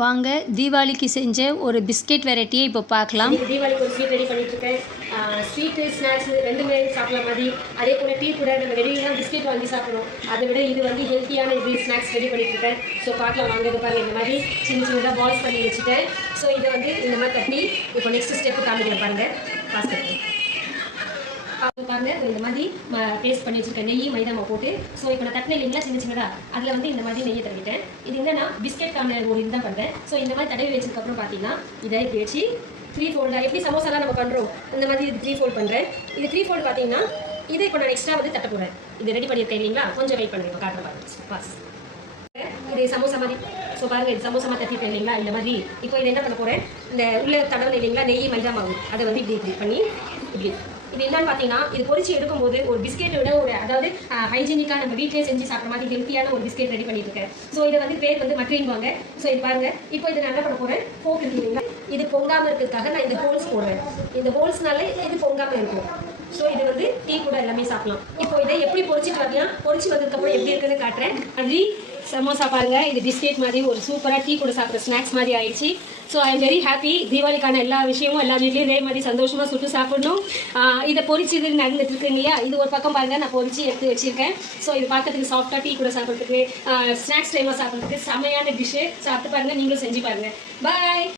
வாங்க தீபாவளிக்கு செஞ்ச ஒரு பிஸ்கெட் வெரைட்டியை இப்போ பார்க்கலாம். தீபாவளிக்கு ஒரு ஸ்வீட் ரெடி பண்ணிட்டுருக்கேன். ஸ்வீட்டு ஸ்நாக்ஸ் ரெண்டுமே சாப்பிட்ற மாதிரி. அதே போல் டீ கூட நம்ம வெளியெல்லாம் பிஸ்கெட் வாங்கி சாப்பிட்றோம். அதை விட இது வந்து ஹெல்த்தியான இது ஸ்நாக்ஸ் ரெடி பண்ணிட்டுருக்கேன். ஸோ பார்க்கலாம் வாங்க. இது பாருங்கள், இந்த மாதிரி சின்ன சின்னதாக பால்ஸ் பண்ணி வச்சுட்டேன். ஸோ இதை வந்து இந்த மாதிரி தட்டி இப்போ நெக்ஸ்ட் ஸ்டெப்பு காமிக்கிறேன் பாருங்கள். பாஸ்கெட் பாருங்கள், இந்த மாதிரி பேஸ்ட் பண்ணி வச்சுருக்கேன் நெய் மைதா மாவு போட்டு. ஸோ இப்போ நான் தட்டின இல்லைங்களா சின்ன சின்னதாக, அதில் வந்து இந்த மாதிரி நெய்யை தடவிட்டேன். இது என்னன்னா பிஸ்கெட் கார்னர் ஒரு இதுதான் பண்ணுறேன். ஸோ இந்த மாதிரி தடவி வச்சதுக்கப்புறம் பார்த்தீங்கன்னா இதை இப்படி வச்சு 3 ஃபோல்டாக எப்படி சமோசாலாம் நம்ம பண்ணுறோம் இந்த மாதிரி இது 3 ஃபோல்ட் பண்ணுறேன். இது 3 ஃபோல்டு பார்த்தீங்கன்னா இதை இப்போ நான் எக்ஸ்ட்ரா வந்து தட்ட போகிறேன். இது ரெடி பண்ணியிருக்கேன் இல்லைங்களா, கொஞ்சம் வெயிட் பண்ணுறேன். இப்போ காட்டுற பாருங்க பாஸ். இது சமோசா மாதிரி. ஸோ பாருங்கள், இது சமோசா மாதிரி தட்டிருக்கேன் இல்லைங்களா இந்த மாதிரி. இப்போ இதை என்ன பண்ண போகிறேன், இந்த உள்ள தடவை இல்லைங்களா நெய் மைதா மாவு, அதை வந்து இப்படி பண்ணி இப்படி இது என்னன்னு பார்த்தீங்கன்னா இது பொரிச்சு எடுக்கும்போது ஒரு பிஸ்கெட்டை விட ஒரு அதாவது ஹைஜீனிக்காக நம்ம வீட்டிலே செஞ்சு சாப்பிட்ற மாதிரி ஹெல்த்தியான ஒரு பிஸ்கெட் ரெடி பண்ணிட்டு இருக்கேன். ஸோ இதை வந்து பேர் வந்து மட்ரின்வாங்க. ஸோ இது பாருங்க, இப்போ இதை நான் என்ன பண்ண போகிறேன், போக்கு இல்லைங்களா இது பொங்காமல் இருக்கிறதுக்காக நான் இந்த ஹோல்ஸ் போடுறேன். இந்த ஹோல்ஸ்னால இது பொங்காமல் இருக்கும். ஸோ இது வந்து டீ கூட எல்லாமே சாப்பிடலாம். இப்போ இதை எப்படி பொரிச்சிட்டு வரலாம், பொரிச்சு வந்ததுக்கப்புறம் எப்படி இருக்குன்னு காட்டுறேன். அது சமோசா பாருங்கள், இது பிஸ்கெட் மாதிரி ஒரு சூப்பராக டீ கூட சாப்பிட்ற ஸ்நாக்ஸ் மாதிரி ஆயிடுச்சு. So I am very happy. தீபாவளிக்கான எல்லா விஷயமும் எல்லா வீட்லேயும் இதே மாதிரி சந்தோஷமாக சுட்டு சாப்பிடணும். இதை பொரிச்சது நடந்துட்டு இருக்குங்க இல்லையா, இது ஒரு பக்கம் பாருங்கள், நான் பொரிச்சு எடுத்து வச்சிருக்கேன். ஸோ இது பார்க்கறதுக்கு சாஃப்டாக டீ கூட சாப்பிட்றதுக்கு ஸ்நாக்ஸ் டைமாக சாப்பிட்றதுக்கு செமையான டிஷ்ஷு. சாப்பிட்டு பாருங்கள், நீங்களும் செஞ்சு பாருங்கள். பாய்.